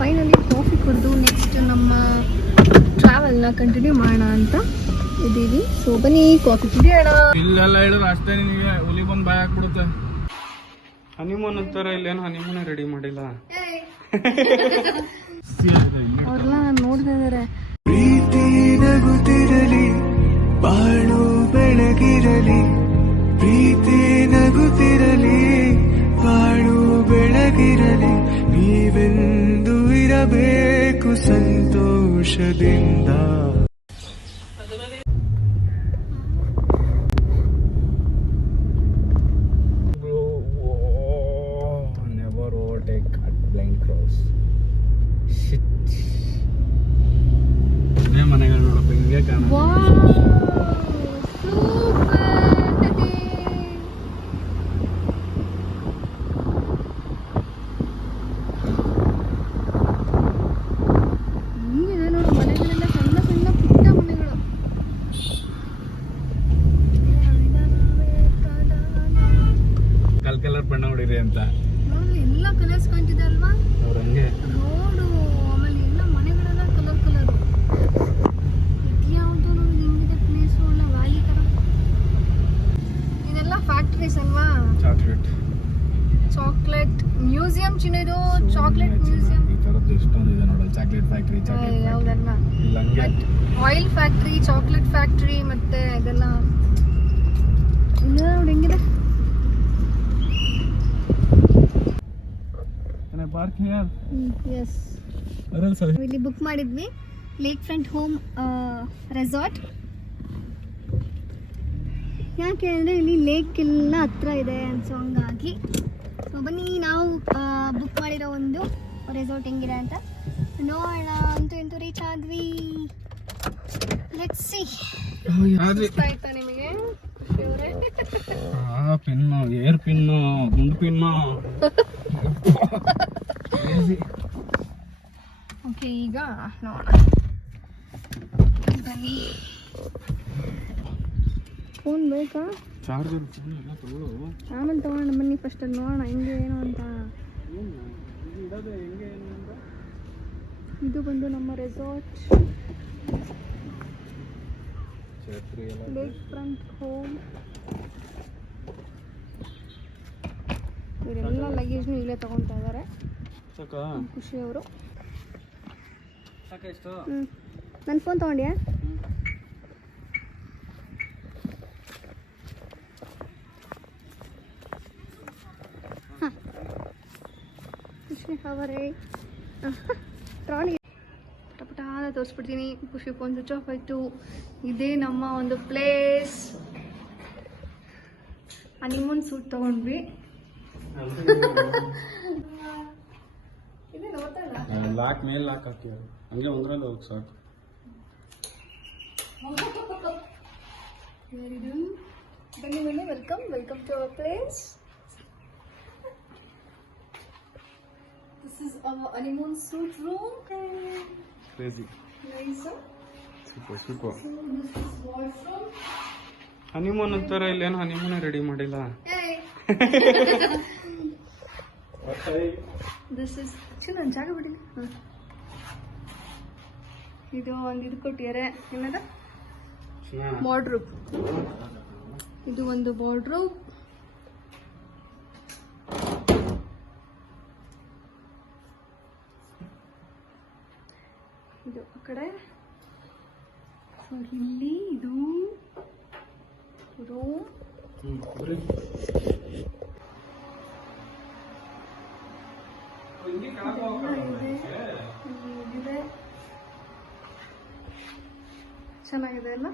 Finally coffee ಕುಡಿದು next ನಮ್ಮ ಟ್ರಾವೆಲ್ನ continue ಮಾಡೋಣ ಅಂತ ಇದ್ದೀವಿ. ಸೊ ಬನ್ನಿ ಕಾಫಿ ಕುಡಿಯೋಣ. ಇಲ್ಲೆಲ್ಲ ಹೇಳಿದ್ರೆ ಅಷ್ಟೇ ನಿನಗೆ ಹುಲಿ ಬಂದು ಬಾಯ್ ಹಾಕ್ಬಿಡುತ್ತೆ. ಹನಿಮೂನ್ ಅಂತಾರ, ಇಲ್ಲೇನು ಹನಿಮೂನೇ ರೆಡಿ ಮಾಡಿಲ್ಲ. ಅವ್ರೆಲ್ಲ ನೋಡ್ತಾ ಇದಾರೆ. ಪ್ರೀತಿ ನಗುತ್ತಿರಲಿ, ಬಾಳು ಬೆಳಗಿರಲಿ, ಪ್ರೀತಿ ನಗುತ್ತಿರಲಿ, ಬಾಳು ಬೆಳಗಿರಲಿ, ನೀವೆಂದು ಇರಬೇಕು ಸಂತೋಷದಿಂದ. Never overtake at blind cross. ಮನೆಗಳು ನೋಡಪ್ಪ ಹಿಂಗೆ ಕಾಣ. ಹಿಂಗಿದೆ ನೋಡು, ಮನೆಗಳೆಲ್ಲ ಸಣ್ಣ ಸಣ್ಣ ಪುಟ್ಟ ಮನೆಗಳು. ಕಲರ್ ಬಣ್ಣ ಹೊಡಿರಿ ಅಂತ ನೋಡ್ಲಿ ಎಲ್ಲ ಕಲರ್ಸ್ ಕಾಣ್ತಿದೆ ಅಲ್ವಾ ಅವ್ರ ಹಂಗೆ ರೋಡು. ಆಮೇಲೆ ಎಲ್ಲ ಮನೆಗಳೆಲ್ಲ ಕಲರ್ ಕಲರು. ಇದ್ಯಾವುದು ನೋಡಿ ಹಿಂಗಿದೆ ಪ್ಲೇಸು, ಎಲ್ಲ ವ್ಯಾಲಿ ಥರ. ಇದೆಲ್ಲ ಫ್ಯಾಕ್ಟ್ರೀಸ್ ಅಲ್ವಾ? ಚಾಕ್ಲೇಟ್ ಮ್ಯೂಸಿಯಂ ಚಿನ್ನದು. ಚಾಕ್ಲೇಟ್ ಮ್ಯೂಸಿಯಂ ಈ ಥರದ್ದು ಎಷ್ಟೊಂದು ಇದೆ ನೋಡಲ್ಲ. ಚಾಕ್ಲೇಟ್ ಫ್ಯಾಕ್ಟ್ರಿ, ಯಾವುದಲ್ಲ, ಇಲ್ಲ ಹಂಗೆ ಆಯಿಲ್ ಫ್ಯಾಕ್ಟ್ರಿ, ಚಾಕ್ಲೇಟ್ ಫ್ಯಾಕ್ಟ್ರಿ, ಮತ್ತೆ ಇದೆಲ್ಲ ನೋಡಿ ಹೆಂಗಿದೆ. ಎಸ್, ಇಲ್ಲಿ ಬುಕ್ ಮಾಡಿದ್ವಿ ಲೇಕ್ ಫ್ರಂಟ್ ಹೋಮ್ ರೆಸಾರ್ಟ್. ಯಾಕೆ ಅಂದರೆ ಇಲ್ಲಿ ಲೇಕ್ ಎಲ್ಲ ಹತ್ರ ಇದೆ ಸೊ ಹಂಗಾಗಿ. ಸೊ ಬನ್ನಿ ನಾವು ಬುಕ್ ಮಾಡಿರೋ ಒಂದು ರೆಸಾರ್ಟ್ ಹೆಂಗಿದೆ ಅಂತ ನೋಡೋಣ. ಅಂತೂ ರೀಚ್ ಆದ್ವಿ. Let's see. ಆಯ್ತಾ ನಿಮಗೆ ಖುಷಿಯವರೇ? ಪಿನ್ನು, ಏರ್ ಪಿನ್ನು, ಗುಂಡು ಪಿನ್ನು. ಓಕೆ, ಈಗ ನೋಡೋಣ ಬನ್ನಿ. ಫೋನ್ ಬೇಕಾ? ಚಾರ್ಜರ್ ಎಲ್ಲ ತಗೊಳ್ಳೋ. ಆಮೇಲೆ ತಗೋಣ ಬನ್ನಿ. ಫಸ್ಟ್ ಅಲ್ಲಿ ನೋಡೋಣ ಹೆಂಗೆ ಏನು ಅಂತ. ಇದು ಬಂದು ನಮ್ಮ ರೆಸಾರ್ಟ್, ಲೇಕ್ ಫ್ರಂಟ್ ಹೋಮ್. ಇವರೆಲ್ಲ ಲಗೇಜ್ನು ಇಲ್ಲೇ ತಗೊತಾ ಇದ್ದಾರೆ. ಖುಷಿ ಅವರು. ನನ್ನ ಫೋನ್ ತಗೊಂಡ್ಯಾ? ಖುಷಿ ಅವರೇ ಟ್ರಾಲಿ ಪಟಾಪಟ ತೋರಿಸ್ಬಿಡ್ತೀನಿ. ಖುಷಿ ಫೋನ್ ಸ್ವಿಚ್ ಆಫ್ ಆಯಿತು. ಇದೇ ನಮ್ಮ ಒಂದು ಪ್ಲೇಸ್. ಹನಿಮೂನ್ ಸೂಟ್ ತಗೊಂಡ್ವಿ. ಲಾಕ್ ಮೇಲೆ ಲಾಕ್ ಹಾಕ್ತೀವಿ ಹಂಗೆ ಒಂದ್ರಲ್ಲಿ ಹೋಗಿ ಸಾಕು. ಬನ್ನಿ ಬನ್ನಿ, welcome to our place. This is our honeymoon suite room. Crazy. Nice. Super. So this is washroom. Honeymoon ಅಂತಾರ, ಇಲ್ಲೇನು ಹನಿಮೂನೇ ರೆಡಿ ಮಾಡಿಲ್ಲ. This is ನನ್ನ ಜಾಗ ಬಿಡಿ. ಇದು ಒಂದು ಇದು ಕೊಟ್ಟಿದ್ದಾರೆ, ಏನದ ವಾರ್ಡ್ರೋಬ್. ಇದು ಒಂದು ವಾರ್ಡ್ರೋಬ್. ಇದು ಆ ಕಡೆ. ಇಲ್ಲಿ ಇದು ರೂಮ್. ಚೆನ್ನಾಗಿದೆ ಅಲ್ಲ?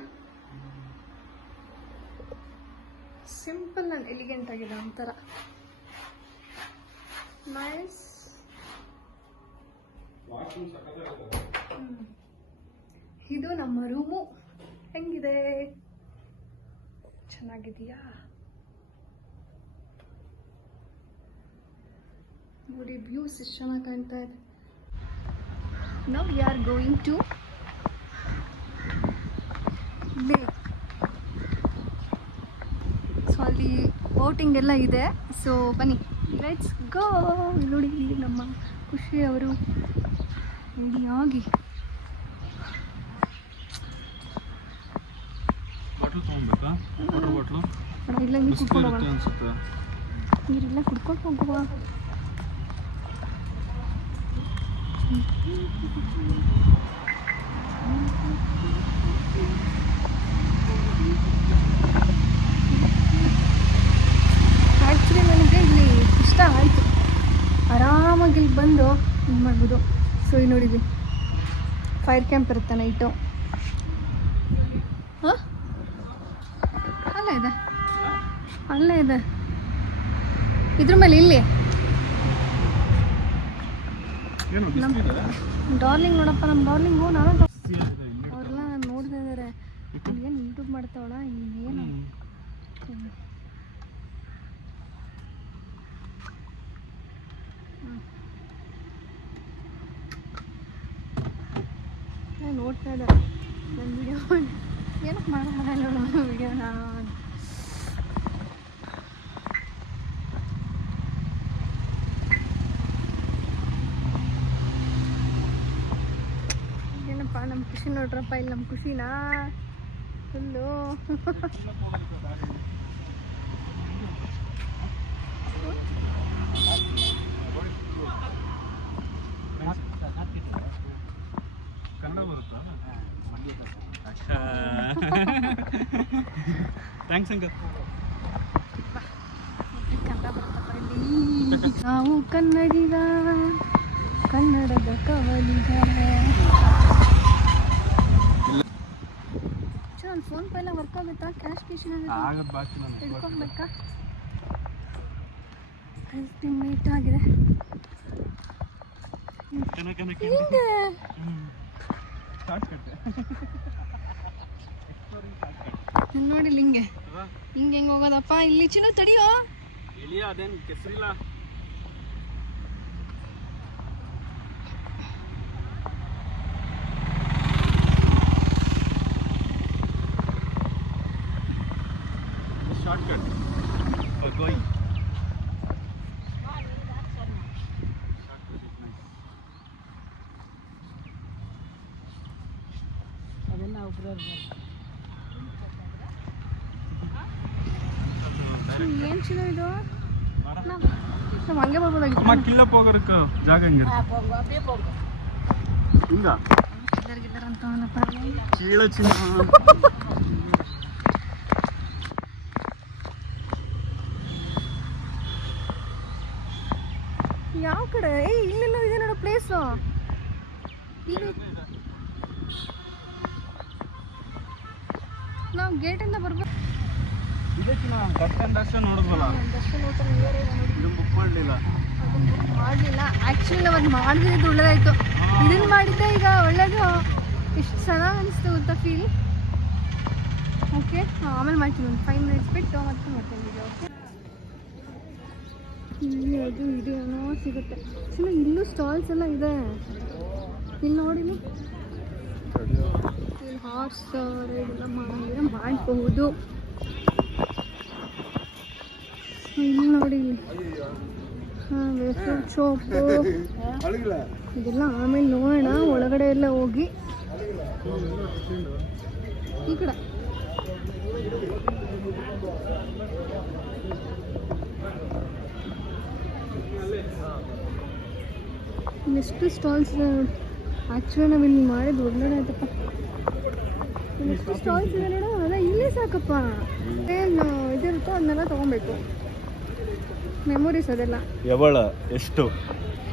ಸಿಂಪಲ್ ಅಂಡ್ ಎಲಿಗೆಂಟ್ ಆಗಿದೆ ಒಂಥರ. ನೈಸ್. ಇದು ನಮ್ಮ ರೂಮು. ಹೆಂಗಿದೆ? ಚೆನ್ನಾಗಿದೆಯಾ? ನೋಡಿ ವ್ಯೂಸ್ ಎಷ್ಟು ಚೆನ್ನಾಗಿ ಕಾಣ್ತಾ ಇದೆ. Now we are going to lake. So ಅಲ್ಲಿ ಬೋಟಿಂಗ್ ಎಲ್ಲ ಇದೆ. ಸೊ ಬನ್ನಿ ಲೆಟ್ಸ್ ಗೋ. ನೋಡಿ ನಮ್ಮ ಖುಷಿ ಅವರು ರೆಡಿಯಾಗಿ ಬಾಟ್ಲು ತೊಗೊಬೇಕಾ ವಾಟರ್ ಬಾಟ್ಲು ಇಲ್ಲ ನೀರು ಕುಡ್ಕೊಂಡು ಹೋಗೋಣ ಅನ್ಸುತ್ತೆ ನೀರೆಲ್ಲ ಕುಡ್ಕೊಂಡು ಹೋಗುವ ಆ್ಯಕ್ಚುಲಿ ನನಗೆ ಇಲ್ಲಿ ಇಷ್ಟ ಆಯಿತು ಆರಾಮಾಗಿ ಇಲ್ಲಿ ಬಂದು ಇದು ಮಾಡ್ಬೋದು ಸೊ ಇಲ್ಲಿ ನೋಡಿದ್ವಿ ಫೈರ್ ಕ್ಯಾಂಪ್ ಇರುತ್ತೆ ನೈಟು ಹಾಂ ಅಲ್ಲೇ ಇದೆ ಅಲ್ಲೇ ಇದೆ ಇದ್ರ ಮೇಲೆ ಇಲ್ಲಿ ನಮ್ಮ ಡಾರ್ಲಿಂಗ್ ನೋಡಪ್ಪ ನಮ್ಮ ಡಾರ್ಲಿಂಗು ನಾನು ಅವ್ರೆಲ್ಲ ನೋಡ್ತಾ ಇದ್ದಾರೆ ಏನು ಯೂಟ್ಯೂಬ್ ಮಾಡ್ತಾವಳ ಏನು ನೋಡ್ತಾ ಇದ್ದಾರೆ ನನ್ನ ವಿಡಿಯೋ ಏನಕ್ಕೆ ಮಾಡಲ್ಲ ವಿಡಿಯೋನ ಏನಪ್ಪ ನಮ್ಮ ಖುಷಿ ನೋಡ್ರಪ್ಪ ಇಲ್ಲಿ ನಮ್ಮ ಖುಷಿನಾ ಫುಲ್ಲು ಕನ್ನಡ ಬರುತ್ತಾ ಥ್ಯಾಂಕ್ಸ್ ಅಂಕಲ್ ಕನ್ನಡ ಬರುತ್ತಪ್ಪ ಇಲ್ಲಿ ನಾವು ಕನ್ನಡಿಗ ಕನ್ನಡದ ಕವಲಿಗ ನನ್ನ ಫೋನ್ ಪೇ ಎಲ್ಲ ವರ್ಕ್ ಆಗುತ್ತಾ ಕ್ಯಾಶ್ ಆಗದ್ ಬಾಕಿ ನನಗೆ ಹಿಡ್ಕೊಬೇಕಾ ಅಲ್ಟಿಮೇಟ್ ಆಗಿದೆ ಹಿಂಗೆ ನೋಡಿ ಹಿಂಗೆ ಹಿಂಗೆ ಹೆಂಗೆ ಹೋಗೋದಪ್ಪ ಇಲ್ಲಿ ಚಿನ್ನ ತಡಿಯೋ ಇಳಿಯ ಅದೇನು ಕೆಸರಿಲ್ಲ ಶಾರ್ಟ್ಕಟ್ ಗೋಯಿಂಗ್ ಏನು ಚಿನ್ನ ಇದು ನಾವು ಹಂಗೆ ಬರ್ಬೋದಾಗಿತ್ತು ಅಮ್ಮ ಕಿಲ್ಲಪ್ಪ ಹೋಗೋರಕ್ಕೆ ಜಾಗ ಹೆಂಗೆ ಹಿಂಗ ಗಿಲ್ಲರ್ ಅಂತ ಚೀಳ ಚಿನ್ನ ಯಾವ ಕಡೆ ಏಯ್ ಇಲ್ಲೆಲ್ಲ ಇದೆ ನೋಡು ಪ್ಲೇಸು ಇಲ್ಲಿ ನಾವು ಗೇಟಿಂದ ಬರ್ಬೇಕು ಇದಕ್ಕಿನ ದರ್ಶನ ನೋಡಿದ್ವಲ್ಲ ದರ್ಶನ್ ಹೋಟೆಲ್ ಇದು ಬುಕ್ ಮಾಡಲಿಲ್ಲ ಅದನ್ನ ಬುಕ್ ಮಾಡಲಿಲ್ಲ ಆ್ಯಕ್ಚುಲಿ ನಾವು ಅದು ಮಾಡಿದ್ದು ಒಳ್ಳೇದಾಯಿತು ಇದನ್ನು ಮಾಡಿದ್ದೆ ಈಗ ಒಳ್ಳೇದು ಎಷ್ಟು ಚೆನ್ನಾಗಿ ಅನಿಸ್ತು ಅಂತ ಫೀಲ್ ಓಕೆ ಆಮೇಲೆ ಮಾಡ್ತೀನಿ ಒಂದು 5 ಮಿನಿಟ್ಸ್ ಬಿಟ್ಟು ಮತ್ತೆ ಮಾಡ್ತೀನಿ ವಿಡಿಯೋ ಓಕೆ ಇಲ್ಲಿ ಅದು ಇದು ಏನೋ ಸಿಗುತ್ತೆ ಚಿನ್ನ ಇಲ್ಲೂ ಸ್ಟಾಲ್ಸ್ ಎಲ್ಲ ಇದೆ ಇಲ್ಲಿ ನೋಡಿ ಇಲ್ಲಿ ಹಾರ್ಸ್ ರೈಡೆಲ್ಲ ಮಾಡಿದ್ರೆ ಮಾಡಬಹುದು ಇಲ್ಲಿ ನೋಡಿ ಇಲ್ಲಿ ಹಾಂ ವೆಫರ್ ಶೋಪು ಇದೆಲ್ಲ ಆಮೇಲೆ ನೋಡೋಣ ಒಳಗಡೆ ಎಲ್ಲ ಹೋಗಿ ಈ ಕಡೆ ಎಷ್ಟು ಸ್ಟಾಲ್ಸ್ ಇದೆ ನೋಡಿ ಆ್ಯಕ್ಚುಲಿ ನಾವು ಇಲ್ಲಿ ಮಾಡಿದ್ದು ಒಳ್ಳೆ ಆಯ್ತಪ್ಪ ಎಷ್ಟು ಸ್ಟಾಲ್ಸ್ ಇದೆ ನೋಡು ಅಲ್ಲ ಇಲ್ಲೇ ಸಾಕಪ್ಪ ಏನು ಇದಿರುತ್ತೋ ಅದನ್ನೆಲ್ಲ ತೊಗೊಬೇಕು ಮೆಮೊರೀಸ್ ಅದೆಲ್ಲ ಯಾವಳ ಎಷ್ಟು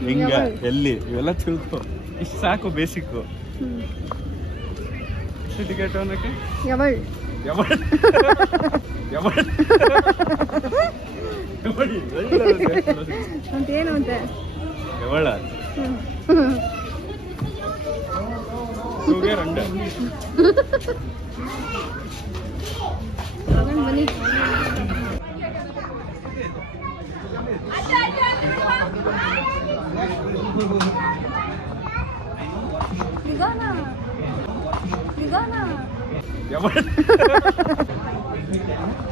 ಹಿಂಗ ಎಲ್ಲಿ ಇವೆಲ್ಲ ತಿಳ್ಕೊ ಇಷ್ಟು ಸಾಕು ಬೇಸಿಕ್ಕು ಎಷ್ಟು ಟಿಕೆಟ್ ಅನ್ನೋಕ್ಕೆ ಯಾವಳ್ ಯಾವಳ ಯಾವಳ ಅಂತೇನು ಅಂತೆ ಯಾವಳ ರಂಡ ಬನ್ನಿ ನಿಗಾನ ನಿಗಾನ ಯಾವಳ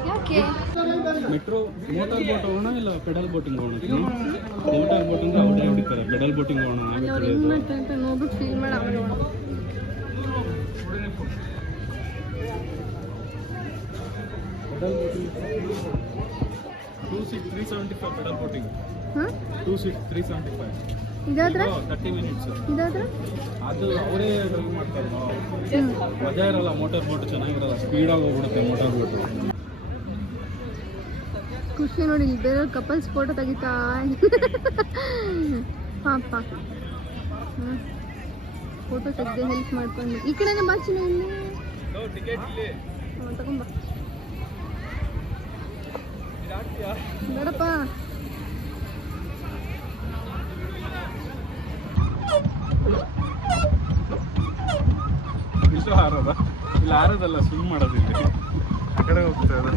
ಯಾಕೆ ಮೆಟ್ರೋ ಮೋಟಾರ್ ಬೋಟ್ ಹೋಗೋಣ ಇಲ್ಲ ಪೆಡಲ್ ಬೋಟಿಂಗ್ ಹೋಗೋಣ? ಮೋಟಾರ್ ಬೋಟಿಂಗ್ ಔಟೇ ಹೊಡಿತಾರೆ, ಪೆಡಲ್ ಬೋಟಿಂಗ್ ಹೋಗೋಣ. ಅವ್ರು ಹೆಂಗ್ ಮಾಡ್ತಾರೆ ಅಂತ ನೋಡ್ಬಿಟ್ಟು ಫೀಲ್ ಮಾಡಿ ಆಮೇಲೆ ನೋಡೋಣ. Pedal boating 2 seat 375 pedal boating. ಹಾಂ 2 seat 375. ಇದಾದ್ರೆ 30 minutes. ಇದಾದ್ರೆ ಅದು ಅವರೇ ಡ್ರೈವ್ ಮಾಡ್ತಾರೆ. ಮಜಾ ಇರಲ್ಲ, ಮೋಟಾರ್ ಬೋಟ್ ಚೆನ್ನಾಗಿರಲ್ಲ, ಸ್ಪೀಡಾಗಿ ಹೋಗ್ಬಿಡುತ್ತೆ ಮೋಟಾರ್ ಬೋಟ್. ಖುಷಿ ನೋಡಿ, ಇಲ್ಲಿ ಬೇರೆ ಕಪಲ್ಸ್ ಫೋಟೋ ತೆಗಿತಾ ಪಾಪ. ಫೋಟೋ ತೆಗ್ದೆ ಹೆಲ್ಪ್ ಮಾಡ್ಕೊಂಡು ಈ ಕಡೆನೇ ಬಾಚಿನ ಇಲ್ಲಿ ತಗೊಂಬ ಬೇಡಪ್ಪ. ಇಷ್ಟು ಹಾರೋದ? ಇಲ್ಲಿ ಹಾರೋದಲ್ಲ, ಸ್ವಿಮ್ ಮಾಡೋದು. ಇಲ್ಲಿ ಆ ಕಡೆ ಹೋಗ್ತಾ ಇದೆ.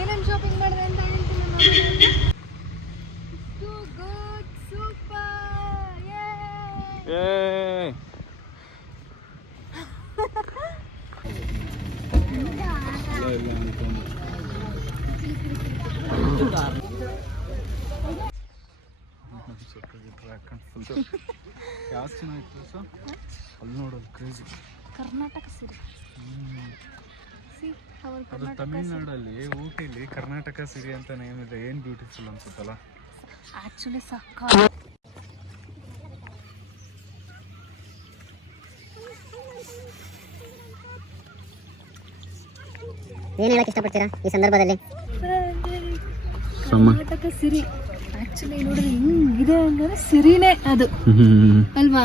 ಏನೇನು ಶಾಪಿಂಗ್ ಮಾಡಿದೆ ಅಂತ ಹೇಳ್ತೀನಿ. ಟು ಗುಡ್ ಸೂಪರ್ ಯಾವ್ದು ಚೆನ್ನಾಗಿತ್ತು ಸರ್? ಅಲ್ಲಿ ನೋಡೋದು ಕ್ರೇಜಿ ಕರ್ನಾಟಕ ಸೀರೆ. ಅದು ತಮಿಳ್ನಾಡಲ್ಲಿ ಊಟಿಲಿ ಕರ್ನಾಟಕ ಸಿರಿ ಅಂತ ನೇಮ್ ಇದೆ. ಏನು ಬ್ಯೂಟಿಫುಲ್ ಅನ್ಸುತ್ತಲ್ಲ ಆಕ್ಚುಲಿ ಸಕ್ಕ. ಏನು ಹೇಳಕ್ಕೆ ಇಷ್ಟಪಡ್ತೀರಾ ಈ ಸಂದರ್ಭದಲ್ಲಿ? ಕರ್ನಾಟಕ ಸಿರಿ ಆಕ್ಚುಲಿ ನೋಡಿದ್ರೆ ಹಿಂಗಿದೆ ಅಂದ್ರೆ ಸಿರಿನೇ ಅದು ಅಲ್ವಾ?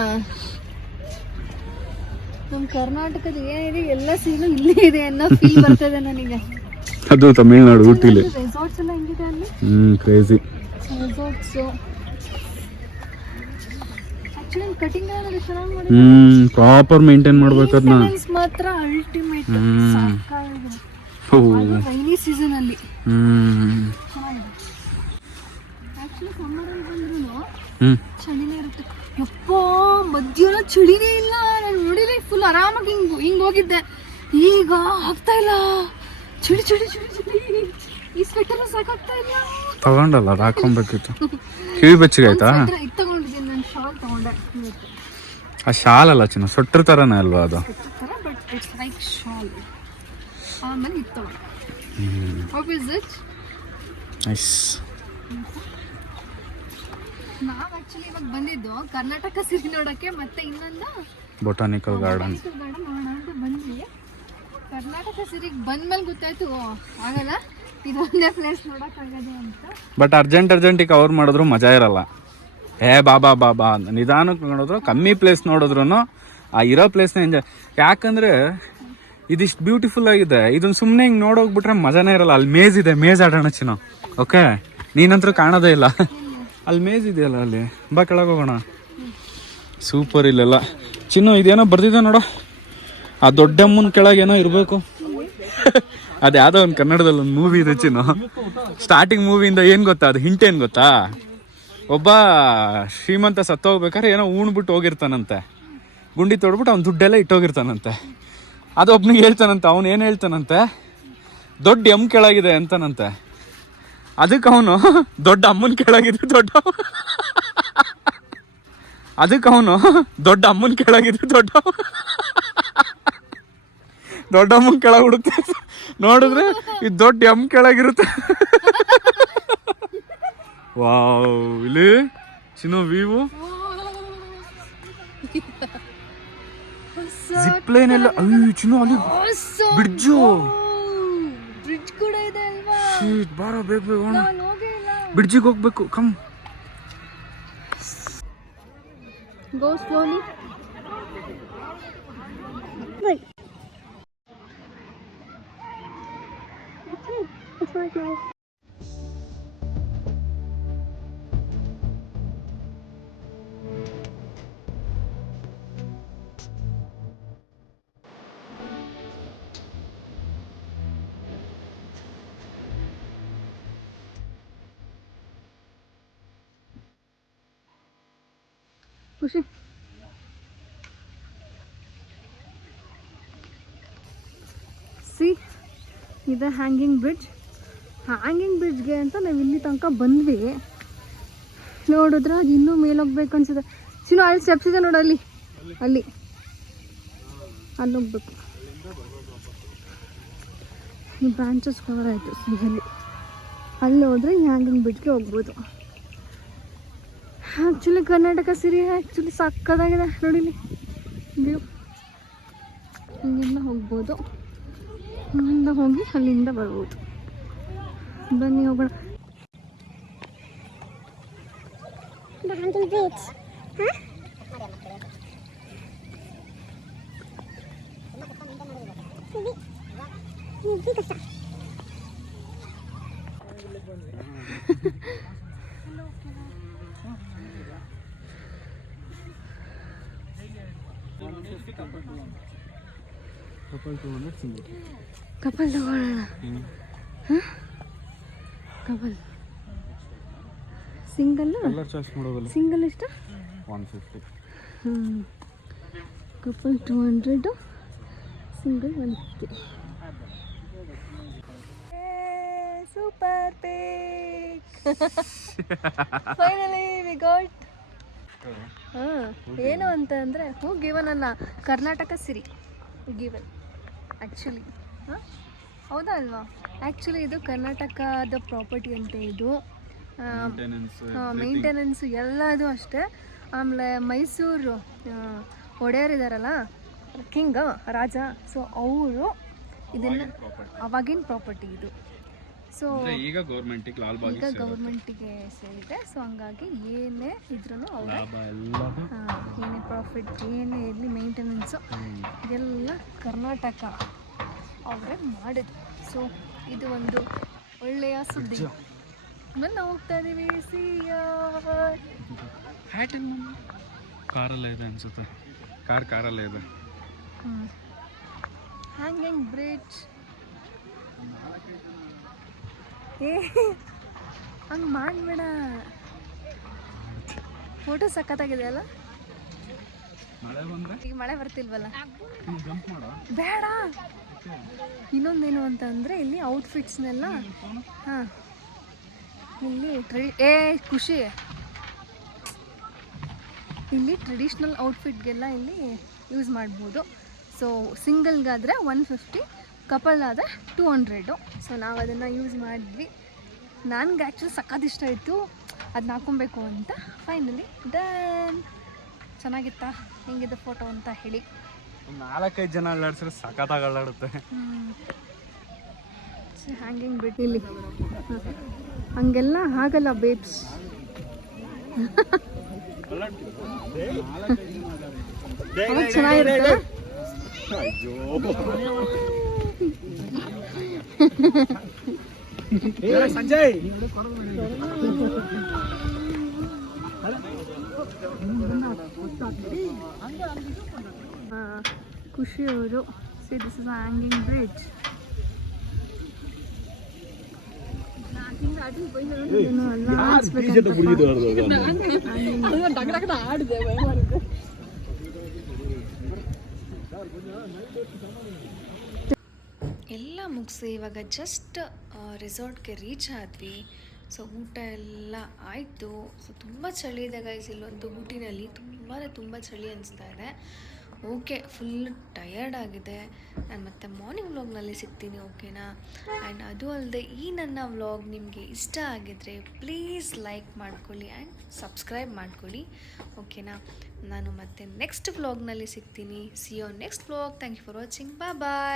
ನಮ್ಮ ಕರ್ನಾಟಕದ ಏನಿದೆ ಎಲ್ಲ ಸೀನು ಇಲ್ಲೇ ಇದೆ ಅನ್ನೋ ಫೀಲ್ ಬರ್ತದೆ ನನಗೆ. ಅದು ತಮಿಳ್ನಾಡು ಊಟಿಲಿ. ರೆಸಾರ್ಟ್ಸ್ ಎಲ್ಲ ಹೆಂಗಿದೆ ಅಲ್ಲಿ? ಕ್ರೇಜಿ. ರೆಸಾರ್ಟ್ಸು ಆ್ಯಕ್ಚುಲಿ ಕಟಿಂಗ್ ಎಲ್ಲ ಚೆನ್ನಾಗಿ ಮಾಡಿ ಪ್ರಾಪರ್ ಮೇಂಟೈನ್ ಮಾಡ್ಬೇಕು ಅದನ್ನ. ಮಾತ್ರ ಅಲ್ಟಿಮೇಟ್. ಸಾಕಾಗಿದೆ. ರೈನಿ ಸೀಸನ್ ಅಲ್ಲಿ ಚೆನ್ನಾಗಿದೆ. ಆ್ಯಕ್ಚುಲಿ ಸಮ್ಮರಲ್ಲಿ ಬಂದ್ರೂ ಚಳಿನೇ ಇರುತ್ತೆ. ಯಪ್ಪ ಮಧ್ಯಾಹ್ನ ಚಳಿನೇ ಇಲ್ಲ. ನಾನು ನೋಡಿದ್ರೆ ಫುಲ್ ಆರಾಮಾಗಿ ಹಿಂಗೆ ಹೋಗಿದ್ದೆ. ಈಗ ಆಗ್ತಾ ಇಲ್ಲ. ಚಳಿ ಚಳಿ ಚಳಿ ಚಳಿ. ಈ ಸ್ವೆಟರ್ ಸಾಕಾಗ್ತಾ ಇಲ್ಲ. ತಗೊಂಡಲ್ಲ ಅದು ಹಾಕೊಬೇಕಿತ್ತು. ಕಿವಿ ಬೆಚ್ಚಗೆ ಆಯ್ತಾ? ಇದು ತಗೊಂಡಿದ್ದೀನಿ ನಾನು. ಶಾಲ್ ತಗೊಂಡೆ. ಆ ಶಾಲ್ ಅಲ್ಲ ಚಿನ್ನ, ಸ್ವೆಟರ್ ತರನೇ ಅಲ್ವಾ ಅದು? But it's like shawl. ಆಮೇಲೆ ಇದು ತಗೊಂಡೆ. How is it? ನೈಸ್. ನಾವು ಆಕ್ಚುಲಿ ಇವಾಗ ಬಂದಿದ್ದು ಕರ್ನಾಟಕ ಸಿರಿ ನೋಡಕ್ಕೆ, ಮತ್ತೆ ಇನ್ನೊಂದು ಬೊಟಾನಿಕಲ್ ಗಾರ್ಡನ್ ನೋಡೋಣ ಅಂತ ಬಂದ್ವಿ. ಕರ್ನಾಟಕ ಸಿರಿಗೆ ಬಂದ್ಮೇಲೆ ಗೊತ್ತಾಯ್ತು ಆಗಲ್ಲ, ಇದೊಂದೇ ಪ್ಲೇಸ್ ನೋಡೋಕ್ಕಾಗದೆ ಅಂತ. ಬಟ್ ಅರ್ಜೆಂಟಿಗೆ ಕವರ್ ಮಾಡಿದ್ರು ಮಜಾ ಇರಲ್ಲ. ಬಾಬಾ ನಿಧಾನಕ್ಕೆ ನೋಡಿದ್ರು, ಕಮ್ಮಿ ಪ್ಲೇಸ್ ನೋಡಿದ್ರು ಆ ಇರೋ ಪ್ಲೇಸ್ನ ಎಂಜಾಯ್. ಯಾಕಂದ್ರೆ ಇದಿಷ್ಟು ಬ್ಯೂಟಿಫುಲ್ ಆಗಿದೆ, ಇದನ್ನ ಸುಮ್ಮನೆ ಹಿಂಗೆ ನೋಡೋಗ್ಬಿಟ್ರೆ ಮಜಾನೇ ಇರಲ್ಲ. ಅಲ್ಲಿ ಮೇಜ್ ಇದೆ, ಮೇಜ್ ಆಡೋಣ ಚಿನ್ನು. ಓಕೆ, ನೀನಂತರೂ ಕಾಣೋದೇ ಇಲ್ಲ. ಅಲ್ಲಿ ಮೇಜ್ ಇದೆಯಲ್ಲ, ಅಲ್ಲಿ ಬಾ ಕೆಳಗೆ ಹೋಗೋಣ. ಸೂಪರ್ ಇಲ್ಲೆಲ್ಲ. ಚಿನ್ನು ಇದೇನೋ ಬರ್ದಿದೆ ನೋಡೋ, ಆ ದೊಡ್ಡಮ್ಮನ ಕೆಳಗೇನೋ ಇರಬೇಕು. ಅದು ಯಾವುದೋ ಒಂದು ಕನ್ನಡದಲ್ಲಿ ಒಂದು ಮೂವಿ ಇದೆ ಚಿನ್ನು. ಸ್ಟಾರ್ಟಿಂಗ್ ಮೂವಿಯಿಂದ ಏನು ಗೊತ್ತಾ, ಅದು ಹಿಂಟ್ ಏನು ಗೊತ್ತಾ, ಒಬ್ಬ ಶ್ರೀಮಂತ ಸತ್ತೋಗ್ಬೇಕಾದ್ರೆ ಏನೋ ಉಣ್ಬಿಟ್ಟು ಹೋಗಿರ್ತಾನಂತೆ, ಗುಂಡಿ ತೊಡ್ಬಿಟ್ಟು ಅವ್ನು ದುಡ್ಡೆಲ್ಲ ಇಟ್ಟೋಗಿರ್ತಾನಂತೆ. ಅದು ಒಬ್ನಿಗೆ ಹೇಳ್ತಾನಂತೆ, ಅವನು ಏನು ಹೇಳ್ತಾನಂತೆ, ದೊಡ್ಡ ಎಮ್ ಕೆಳಗಿದೆ ಅಂತಾನಂತೆ. ಅದಕ್ಕೆ ಅವನು ದೊಡ್ಡ ಅಮ್ಮನ ಕೆಳಗಿದೆ, ಅದಕ್ಕೆ ಅವನು ದೊಡ್ಡ ಅಮ್ಮನ ಕೆಳಗಿದೆ, ದೊಡ್ಡ ಅಮ್ಮನ ಕೆಳಗೆ ಹುಡುಕ್ತೆ. ನೋಡಿದ್ರೆ ಈ ದೊಡ್ಡ ಎಮ್ ಕೆಳಗಿರುತ್ತೆ. ವಾವ್, ಇಲ್ಲಿ ಚಿನ್ನು ವ್ಯೂ, ಜಿಪ್ ಲೈನ್ ಎಲ್ಲ. ಅಯ್ಯೋ ಚಿನ್ನು, ಅಲ್ಲಿ ಬ್ರಿಡ್ಜು, ಬ್ರಿಡ್ಜ್ ಕೂಡ ಇದೆ ಅಲ್ವಾ? ಬಾರ ಬೇಗ ಹೋಗೋಣ, ಬ್ರಿಡ್ಜಿಗೆ ಹೋಗ್ಬೇಕು. ಕಮ್, ಗೋ ಸ್ಲೋಲಿ. ಖುಷಿ. ಸಿ, ಇದು ಹ್ಯಾಂಗಿಂಗ್ ಬ್ರಿಡ್ಜ್. ಹ್ಯಾಂಗಿಂಗ್ ಬ್ರಿಡ್ಜ್ಗೆ ಅಂತ ನಾವು ಇಲ್ಲಿ ತನಕ ಬಂದ್ವಿ. ನೋಡಿದ್ರೆ ಅದು ಇನ್ನೂ ಮೇಲೋಗ್ಬೇಕು ಅನ್ಸುತ್ತೆ. ಚಿನ್ನು, ಅಲ್ಲಿ ಸ್ಟೆಪ್ಸ್ ಇದೆ ನೋಡು, ಅಲ್ಲಿ ಹೋಗ್ಬೇಕು. ಈ ಬ್ರಾಂಚಸ್ ಕವರ್ ಆಯಿತು. ಅಲ್ಲಿ ಹೋದ್ರೆ ಈ ಹ್ಯಾಂಗಿಂಗ್ ಬ್ರಿಡ್ಜ್ಗೆ ಹೋಗ್ಬೋದು. ಆ್ಯಕ್ಚುಲಿ ಕರ್ನಾಟಕ ಸಿರಿ ಆ್ಯಕ್ಚುಲಿ ಸಕ್ಕತ್ತಾಗಿದೆ ನೋಡಿಲಿ ವ್ಯೂ. ಹಿಂಗೆಲ್ಲ ಹೋಗ್ಬೋದು, ಹಿಂದಿಂದ ಹೋಗಿ ಅಲ್ಲಿಂದ ಬರ್ಬೋದು. ಬನ್ನಿ ಹೋಗೋಣ. ಕಪಲ್ ತಗೊಳ್ಳೋಣ. ಕಪಲ್ ಸಿಂಗಲ್ ಸಿಂಗಲ್ ಎಷ್ಟು? 150. Couple 200, single 150. Super pick. Finally we got. ಏನು ಅಂತ ಅಂದರೆ ಹೂ ಗಿವನ್ ಅಲ್ಲ, ಕರ್ನಾಟಕ ಸಿರಿ ಗಿವನ್ ಆ್ಯಕ್ಚುಲಿ. ಹೌದಾ ಅಲ್ವಾ? ಆ್ಯಕ್ಚುಲಿ ಇದು ಕರ್ನಾಟಕದ ಪ್ರಾಪರ್ಟಿ ಅಂತ. ಇದು ಮೇಂಟೆನೆನ್ಸು ಎಲ್ಲದು ಅಷ್ಟೇ. ಆಮೇಲೆ ಮೈಸೂರು ಒಡೆಯರಿದಾರಲ್ಲ, ಕಿಂಗ್ ರಾಜ, ಸೊ ಅವರು ಇದನ್ನು ಅವಾಗಿನ ಪ್ರಾಪರ್ಟಿ ಇದು. ಸೊ ಈಗ ಗೌರ್ಮೆಂಟಿಗೆ ಸೇರಿದೆ. ಸೊ ಹಂಗಾಗಿ ಏನೇ ಇದ್ರೂ ಅವರೇ, ಏನೇ ಪ್ರಾಫಿಟ್ ಏನೇ ಇರಲಿ, ಮೇಂಟೆನೆನ್ಸು ಎಲ್ಲ ಕರ್ನಾಟಕ ಅವರೇ ಮಾಡಿದ್ರು. ಸೊ ಇದು ಒಂದು ಒಳ್ಳೆಯ ಸುದ್ದಿ. ಆಮೇಲೆ ನಾವು ಹೋಗ್ತಾ ಇದ್ದೀವಿ ಕಾರಲ್ಲೇ ಇದೆ ಅನ್ಸುತ್ತೆ. ಕಾರಲ್ಲೇ ಇದೆ. Hanging bridge. ಏ ಹಂಗೆ ಮಾಡಬೇಡ. ಫೋಟೋ ಸಖತ್ತಾಗಿದೆ ಅಲ್ಲ. ಮಳೆ ಬಂದ್ರೆ ಈಗ ಮಳೆ ಬರ್ತಿಲ್ವಲ್ಲ, ಜಂಪ್ ಮಾಡೋ. ಬೇಡ. ಇನ್ನೊಂದೇನು ಅಂತ ಅಂದರೆ ಇಲ್ಲಿ ಔಟ್ಫಿಟ್ಸ್ನೆಲ್ಲ ಹಾಂ ಇಲ್ಲಿ ಖುಷಿ ಇಲ್ಲಿ ಟ್ರೆಡಿಷ್ನಲ್ ಔಟ್ಫಿಟ್ಗೆಲ್ಲ ಇಲ್ಲಿ ಯೂಸ್ ಮಾಡ್ಬೋದು. ಸೊ ಸಿಂಗಲ್ಗಾದರೆ 150, ಕಪಲ್ ಆದರೆ 200. ಸೊ ನಾವು ಅದನ್ನು ಯೂಸ್ ಮಾಡಿದ್ವಿ. ನನಗೆ ಆ್ಯಕ್ಚುಲಿ ಸಖತ್ ಇಷ್ಟ ಆಯಿತು, ಅದನ್ನ ಹಾಕೊಬೇಕು ಅಂತ. Finally done. ಚೆನ್ನಾಗಿತ್ತಾ, ಹೆಂಗಿದೆ ಫೋಟೋ ಅಂತ ಹೇಳಿ. 4-5 ಜನ ಅಲ್ಲಾಡ್ಸಿದ್ರೆ ಸಖತ್ತಾಗಿ ಅಲ್ಲಾಡುತ್ತೆ. ಹ್ಯಾಂಗಿಂಗ್ ಬಿಟ್ಟು ಇಲ್ಲಿ ಹಂಗೆಲ್ಲ ಆಗಲ್ಲ ಬೇಬ್ಸ್. ಅವಾಗ ಚೆನ್ನಾಗಿರುತ್ತೆ. ಸಂಜಯ್ ಖುಷಿಯವರು see this is hanging bridge. ಎಲ್ಲ ಮುಗಿಸಿ ಇವಾಗ ಜಸ್ಟ್ ರೆಸಾರ್ಟ್ಗೆ ರೀಚ್ ಆದ್ವಿ. ಸೊ ಊಟ ಎಲ್ಲ ಆಯಿತು. ಸೊ ತುಂಬ ಚಳಿ ಇದೆ ಗೈಸ್ ಇಲ್ಲೊಂದು ಊಟಿನಲ್ಲಿ. ತುಂಬ ಚಳಿ ಅನಿಸ್ತಾ ಇದೆ. ಓಕೆ, ಫುಲ್ ಟಯರ್ಡ್ ಆಗಿದೆ. ನಾನು ಮತ್ತೆ ಮಾರ್ನಿಂಗ್ ವ್ಲಾಗ್ನಲ್ಲಿ ಸಿಗ್ತೀನಿ, ಓಕೆನಾ? ಆ್ಯಂಡ್ ಅದು ಅಲ್ಲದೆ ಈ ನನ್ನ ವ್ಲಾಗ್ ನಿಮಗೆ ಇಷ್ಟ ಆಗಿದ್ರೆ ಪ್ಲೀಸ್ ಲೈಕ್ ಮಾಡ್ಕೊಳ್ಳಿ ಆ್ಯಂಡ್ ಸಬ್ಸ್ಕ್ರೈಬ್ ಮಾಡ್ಕೊಳ್ಳಿ, ಓಕೆನಾ? ನಾನು ಮತ್ತೆ ನೆಕ್ಸ್ಟ್ ವ್ಲಾಗ್ನಲ್ಲಿ ಸಿಗ್ತೀನಿ. See you next vlog. Thank you for watching. Bye.